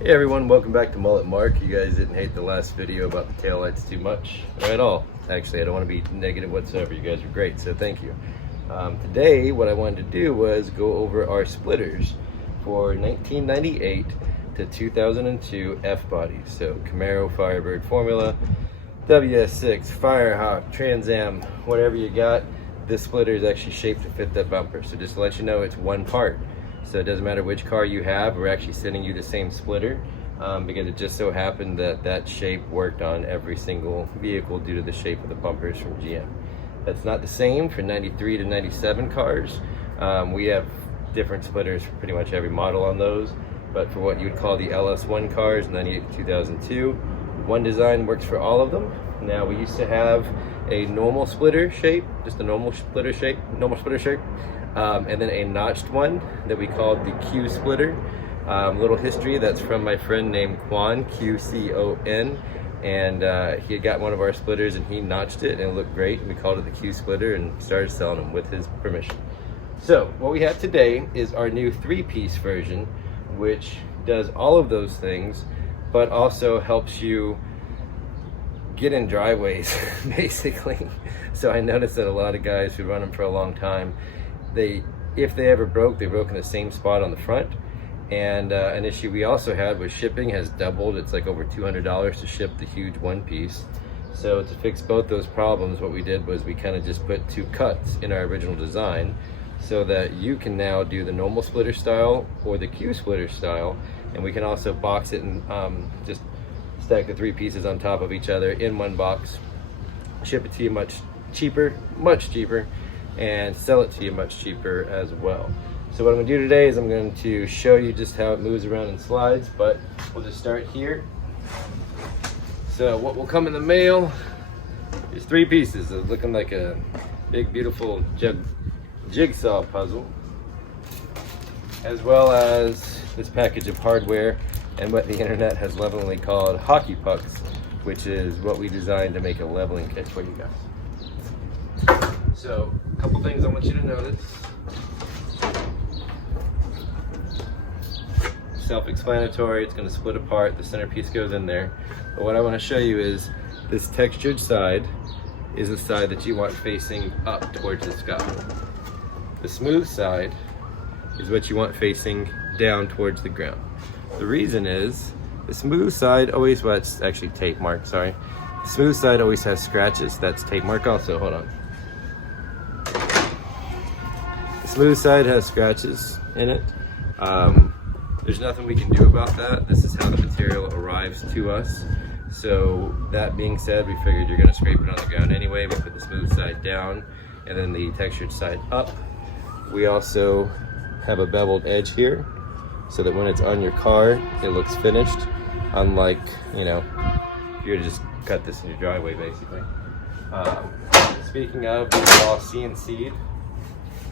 Hey everyone, welcome back to Mullet Mark. You guys didn't hate the last video about the taillights too much, or at all. Actually, I don't want to be negative whatsoever. You guys are great, so thank you. Today, what I wanted to do was go over our splitters for 1998 to 2002 F bodies. So Camaro, Firebird, Formula, WS6, Firehawk, Trans Am, whatever you got, this splitter is actually shaped to fit that bumper. So just to let you know, it's one part. So it doesn't matter which car you have, we're actually sending you the same splitter because it just so happened that that shape worked on every single vehicle due to the shape of the bumpers from GM. That's not the same for 93 to 97 cars. We have different splitters for pretty much every model on those, but for what you would call the LS1 cars, 98 to 2002, one design works for all of them. Now we used to have a normal splitter shape, just a normal splitter shape, and then a notched one that we called the Q splitter. Little history, that's from my friend named Quan, Q-C-O-N, and he had got one of our splitters and he notched it and it looked great. We called it the Q splitter and started selling them with his permission. So what we have today is our new 3-piece version, which does all of those things, but also helps you get in driveways, basically. So I noticed that a lot of guys who run them for a long time, if they ever broke, they broke in the same spot on the front. And an issue we also had was shipping has doubled. It's like over $200 to ship the huge 1-piece. So to fix both those problems, what we did was we kind of just put 2 cuts in our original design so that you can now do the normal splitter style or the Q splitter style, and we can also box it and just stack the 3 pieces on top of each other in one box, ship it to you much cheaper, and sell it to you much cheaper as well. So what I'm going to do today is I'm going to show you just how it moves around and slides, but we'll just start here. So what will come in the mail is 3 pieces. It's looking like a big beautiful jigsaw puzzle, as well as this package of hardware and what the internet has lovingly called hockey pucks, which is what we designed to make a leveling kit for you guys. So a couple things I want you to notice. Self-explanatory, it's going to split apart, the centerpiece goes in there. But what I want to show you is this textured side is the side that you want facing up towards the sky. The smooth side is what you want facing down towards the ground. The reason is the smooth side always, well, it's actually tape mark, sorry. The smooth side always has scratches. That's tape mark also, hold on. The smooth side has scratches in it. There's nothing we can do about that. This is how the material arrives to us. So that being said, we figured you're gonna scrape it on the ground anyway. We put the smooth side down and then the textured side up. We also have a beveled edge here so that when it's on your car, it looks finished. Unlike, you know, if you were to just cut this in your driveway, basically. Speaking of, these are all CNC'd,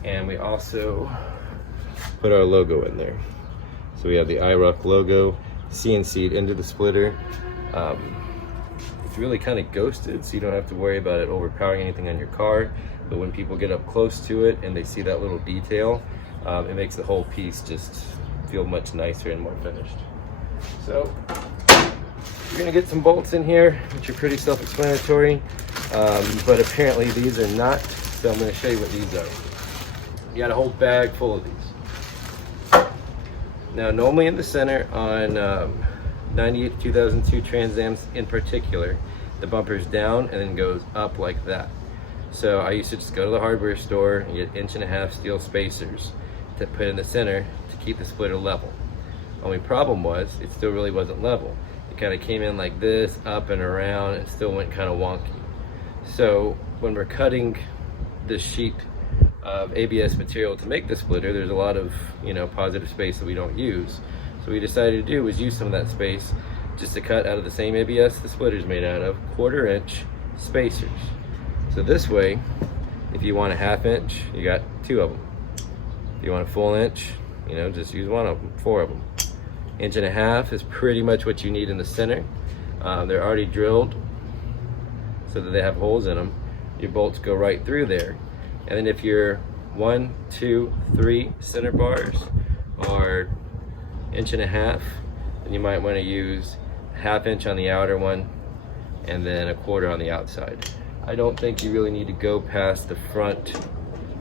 and we also put our logo in there. So we have the IROC logo CNC'd into the splitter. It's really kind of ghosted, so you don't have to worry about it overpowering anything on your car. But when people get up close to it and they see that little detail, it makes the whole piece just feel much nicer and more finished. So you're gonna get some bolts in here, which are pretty self-explanatory, but apparently these are not, so I'm gonna show you what these are. You got a whole bag full of these. Now normally in the center on 98 2002 Trans Ams in particular, the bumper's down and then goes up like that. So I used to just go to the hardware store and get 1.5-inch steel spacers to put in the center to keep the splitter level. Only problem was it still really wasn't level. It kind of came in like this, up and around, and still went kind of wonky. So when we're cutting this sheet of ABS material to make the splitter, there's a lot of, you know, positive space that we don't use. So what we decided to do was use some of that space just to cut out of the same ABS the splitter's made out of, 1/4-inch spacers. So this way, if you want a 1/2 inch, you got 2 of them. If you want a full inch, you know, just use 1 of them, 4 of them. 1.5 inches is pretty much what you need in the center. They're already drilled so that they have holes in them. Your bolts go right through there. And then if your 1, 2, 3 center bars are 1.5 inches, then you might want to use 1/2 inch on the outer one and then 1/4 on the outside. I don't think you really need to go past the front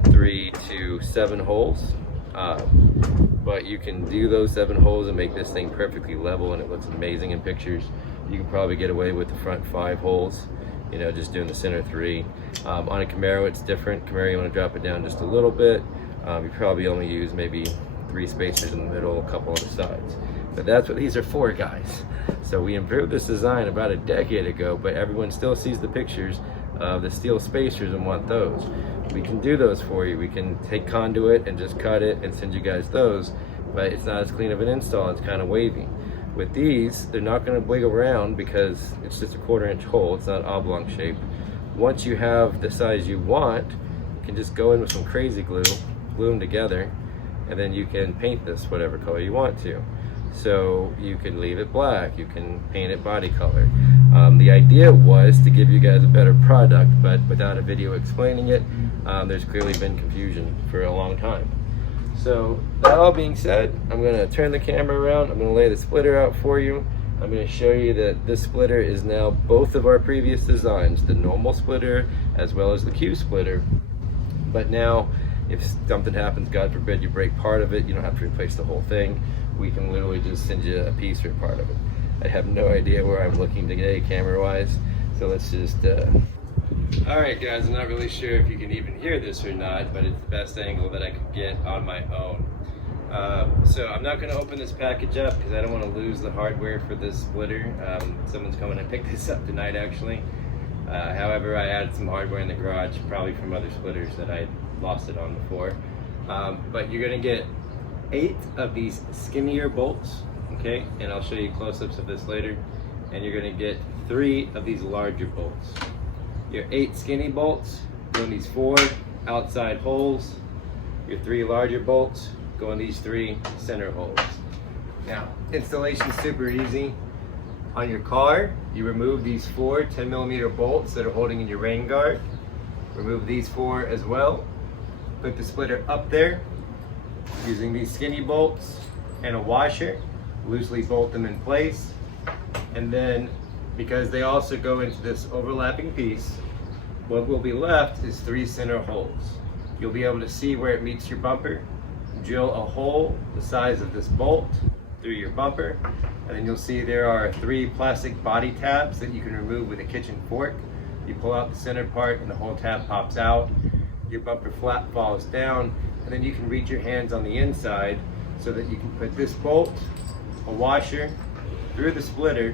3 to 7 holes, but you can do those 7 holes and make this thing perfectly level, and it looks amazing in pictures. You can probably get away with the front 5 holes, you know, just doing the center 3. On a Camaro it's different. Camaro, you want to drop it down just a little bit. You probably only use maybe 3 spacers in the middle, a couple on the sides. But that's what these are for, guys. So we improved this design about a decade ago, but everyone still sees the pictures of the steel spacers and want those. We can do those for you. We can take conduit and just cut it and send you guys those, but it's not as clean of an install. It's kind of wavy. With these, they're not going to wiggle around because it's just a 1/4 inch hole. It's not oblong shape. Once you have the size you want, you can just go in with some crazy glue, glue them together, and then you can paint this whatever color you want to. So you can leave it black, you can paint it body color. The idea was to give you guys a better product, but without a video explaining it, there's clearly been confusion for a long time. So that all being said, I'm going to turn the camera around, I'm going to lay the splitter out for you. I'm going to show you that this splitter is now both of our previous designs, the normal splitter as well as the Q splitter. But now if something happens, God forbid you break part of it, you don't have to replace the whole thing. We can literally just send you a piece or part of it. I have no idea where I'm looking today camera wise, so let's just Alright guys, I'm not really sure if you can even hear this or not, but it's the best angle that I could get on my own. So I'm not going to open this package up because I don't want to lose the hardware for this splitter. Someone's coming to pick this up tonight actually. However, I added some hardware in the garage, probably from other splitters that I lost it on before. But you're going to get 8 of these skinnier bolts, okay? And I'll show you close-ups of this later. And you're going to get 3 of these larger bolts. Your 8 skinny bolts go in these 4 outside holes. Your 3 larger bolts go in these 3 center holes. Now, installation's super easy. On your car, you remove these 4 10mm bolts that are holding in your rain guard. Remove these 4 as well. Put the splitter up there using these skinny bolts and a washer. Loosely bolt them in place. And then, because they also go into this overlapping piece, what will be left is 3 center holes. You'll be able to see where it meets your bumper. Drill a hole the size of this bolt through your bumper, and then you'll see there are 3 plastic body tabs that you can remove with a kitchen fork. You pull out the center part and the whole tab pops out. Your bumper flap falls down, and then you can reach your hands on the inside so that you can put this bolt, a washer, through the splitter,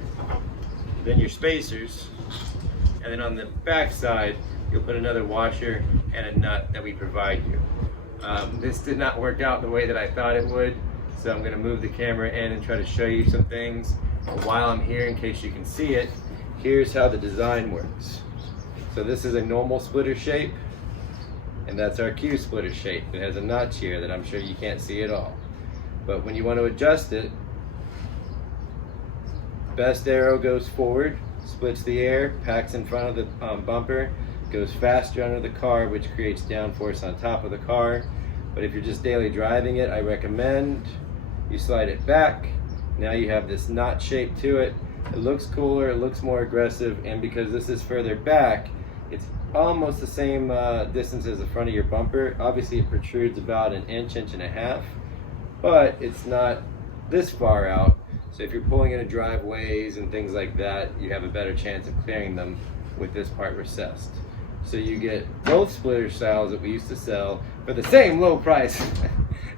then your spacers, and then on the back side you'll put another washer and a nut that we provide you. This did not work out the way that I thought it would, so I'm going to move the camera in and try to show you some things. But while I'm here, in case you can see it, here's how the design works. So this is a normal splitter shape, and that's our Q splitter shape. It has a notch here that I'm sure you can't see at all. But when you want to adjust it, best arrow goes forward, splits the air, packs in front of the bumper, goes faster under the car, which creates downforce on top of the car. But if you're just daily driving it, I recommend you slide it back. Now you have this knot shape to it. It looks cooler, it looks more aggressive, and because this is further back, it's almost the same distance as the front of your bumper. Obviously it protrudes about an inch, inch and a half, but it's not this far out. So if you're pulling into driveways and things like that, you have a better chance of clearing them with this part recessed. So you get both splitter styles that we used to sell for the same low price.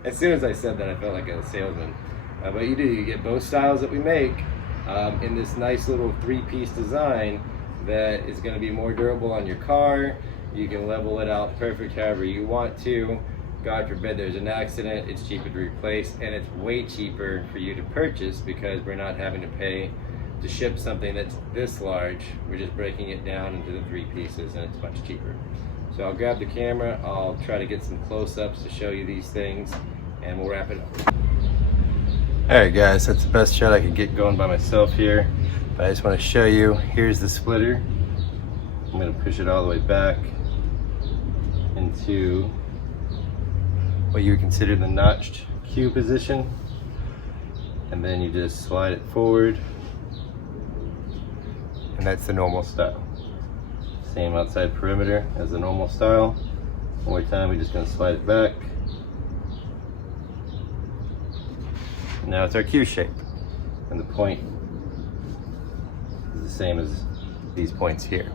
As soon as I said that, I felt like a salesman. But you do, you get both styles that we make in this nice little 3-piece design that is going to be more durable on your car. You can level it out perfect however you want to. God forbid there's an accident, it's cheaper to replace, and it's way cheaper for you to purchase because we're not having to pay to ship something that's this large. We're just breaking it down into the 3 pieces, and it's much cheaper. So I'll grab the camera, I'll try to get some close-ups to show you these things, and we'll wrap it up. Alright guys, that's the best shot I could get going by myself here. But I just want to show you, here's the splitter. I'm going to push it all the way back into what you would consider the notched Q position. and then you just slide it forward, and that's the normal style. Same outside perimeter as the normal style. One more time, we're just going to slide it back. Now it's our Q shape, and the point is the same as these points here.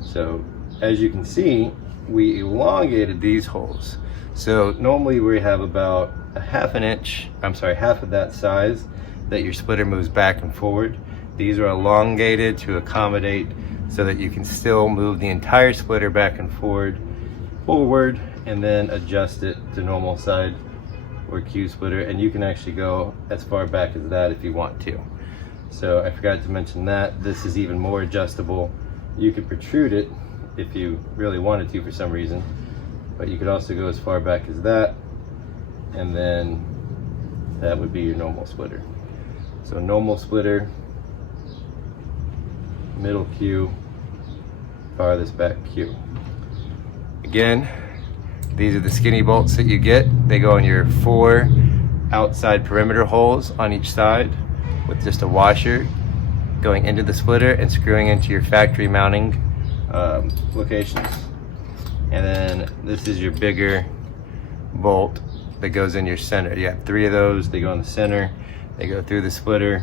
So as you can see, we elongated these holes. So normally we have about a half of that size that your splitter moves back and forward. These are elongated to accommodate so that you can still move the entire splitter back and forward, and then adjust it to normal side or Q splitter, and you can actually go as far back as that if you want to. So I forgot to mention that this is even more adjustable. You could protrude it if you really wanted to for some reason, but you could also go as far back as that, and then that would be your normal splitter. So normal splitter, middle Q, farthest back Q. Again, these are the skinny bolts that you get. They go in your 4 outside perimeter holes on each side with just a washer going into the splitter and screwing into your factory mounting locations. And then this is your bigger bolt that goes in your center. You have 3 of those. They go in the center, they go through the splitter,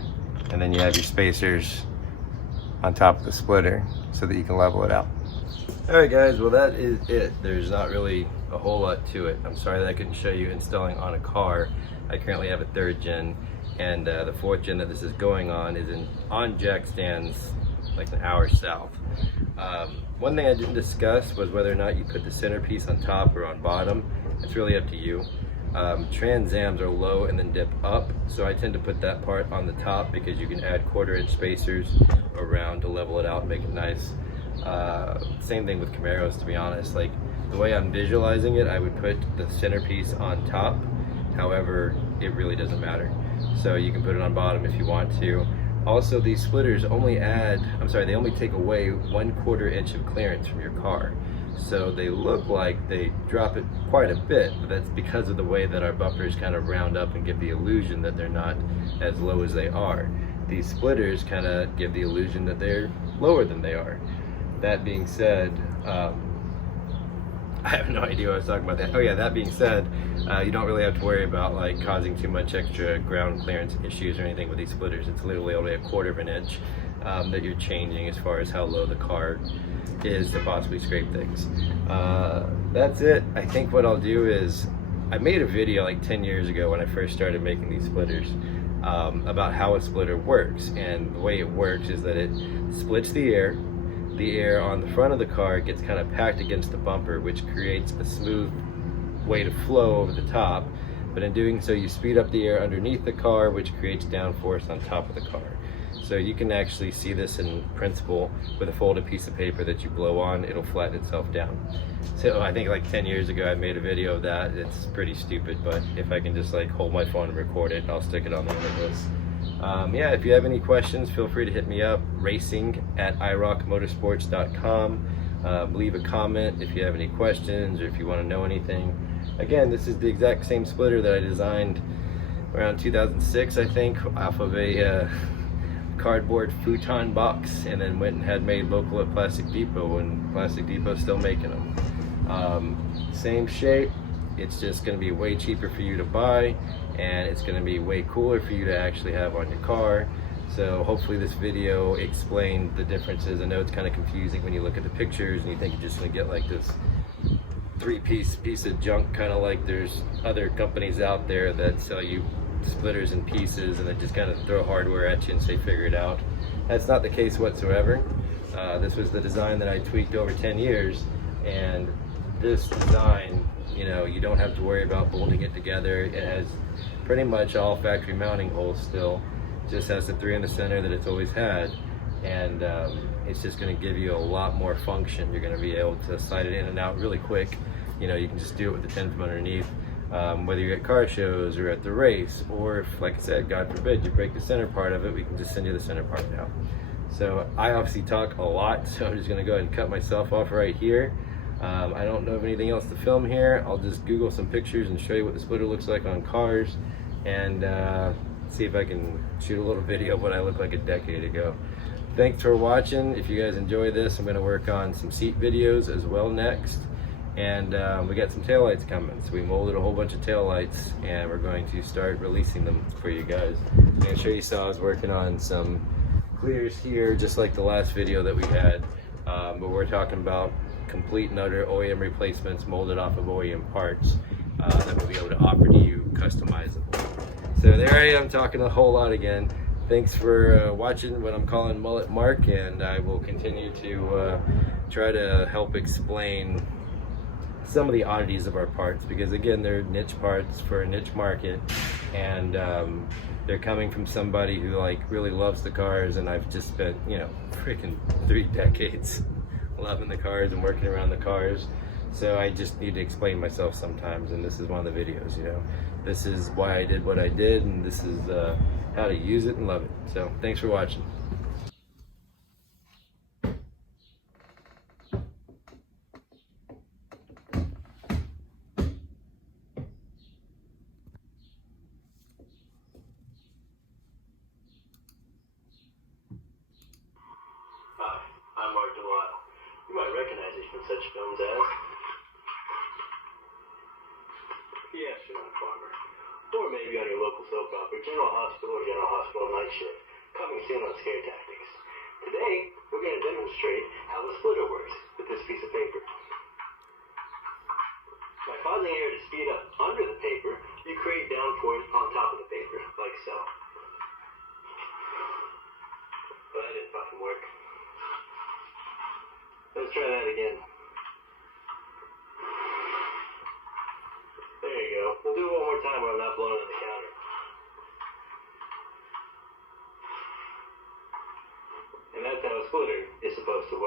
and then you have your spacers on top of the splitter so that you can level it out. All right guys, well that is it. There's not really a whole lot to it. I'm sorry that I couldn't show you installing on a car. I currently have a 3rd gen, and the 4th gen that this is going on is on jack stands like an hour south. One thing I didn't discuss was whether or not you put the centerpiece on top or on bottom. It's really up to you. Trans Ams are low and then dip up, so I tend to put that part on the top because you can add 1/4 inch spacers around to level it out and make it nice. Same thing with Camaros, to be honest. Like, the way I'm visualizing it, I would put the centerpiece on top. However, it really doesn't matter. So you can put it on bottom if you want to. Also, these splitters only they only take away 1/4 inch of clearance from your car. So they look like they drop it quite a bit, but that's because of the way that our bumpers kind of round up and give the illusion that they're not as low as they are. These splitters kind of give the illusion that they're lower than they are. That being said, I have no idea what I was talking about that. Oh yeah, that being said, you don't really have to worry about like causing too much extra ground clearance issues or anything with these splitters. It's literally only 1/4 inch that you're changing as far as how low the car is to possibly scrape things. That's it. I think what I'll do is, I made a video like 10 years ago when I first started making these splitters about how a splitter works, and the way it works is that it splits the air. The air on the front of the car gets kind of packed against the bumper, which creates a smooth way to flow over the top, but in doing so you speed up the air underneath the car, which creates downforce on top of the car. So you can actually see this in principle with a folded piece of paper that you blow on, it'll flatten itself down. So I think like 10 years ago I made a video of that. It's pretty stupid, but if I can just like hold my phone and record it, I'll stick it on the end of this. Yeah, if you have any questions, feel free to hit me up, racing@irocmotorsports.com. Leave a comment if you have any questions or if you want to know anything. Again, this is the exact same splitter that I designed around 2006, I think, off of a cardboard futon box, and then went and had made local at Plastic Depot when Plastic Depot's still making them. Same shape, it's just going to be way cheaper for you to buy, and it's going to be way cooler for you to actually have on your car. So hopefully this video explained the differences. I know it's kind of confusing when you look at the pictures and you think you're just going to get like this 3-piece of junk, kind of like there's other companies out there that sell you splitters in pieces and then just kind of throw hardware at you and say figure it out. That's not the case whatsoever. This was the design that I tweaked over 10 years, and this design, you know, you don't have to worry about bolting it together. It has pretty much all factory mounting holes still, just has the 3 in the center that it's always had, and it's just going to give you a lot more function. You're going to be able to slide it in and out really quick. You know, you can just do it with the 10 from underneath. Whether you're at car shows or at the race, or if, like I said, God forbid, you break the center part of it, we can just send you the center part now. So I obviously talk a lot, so I'm just going to go ahead and cut myself off right here. I don't know of anything else to film here. I'll just Google some pictures and show you what the splitter looks like on cars. And see if I can shoot a little video of what I looked like a decade ago. Thanks for watching. If you guys enjoy this, I'm going to work on some seat videos as well next. And we got some taillights coming. So we molded a whole bunch of taillights and we're going to start releasing them for you guys. I'm sure you saw I was working on some clears here, just like the last video that we had. But we're talking about complete and utter OEM replacements molded off of OEM parts that we'll be able to offer to you customizable. So there I am talking a whole lot again. Thanks for watching what I'm calling Mullet Mark, and I will continue to try to help explain some of the oddities of our parts, because again, they're niche parts for a niche market, and they're coming from somebody who like really loves the cars, and I've just spent, you know, freaking 3 decades loving the cars and working around the cars. So I just need to explain myself sometimes, and this is one of the videos, you know. This is why I did what I did, and this is how to use it and love it. So thanks for watching. You might recognize it from such films as The Astronaut Farmer, or maybe on your local soap opera, General Hospital or General Hospital Night Shift, coming soon on Scare Tactics. Today, we're going to demonstrate how the splitter works with this piece of paper. By causing air to speed up under the paper, you create downforce on top of the paper, like so. But that didn't fucking work. Let's try that again. There you go. We'll do it one more time where I'm not blowing on the counter. And that's how a splitter is supposed to work.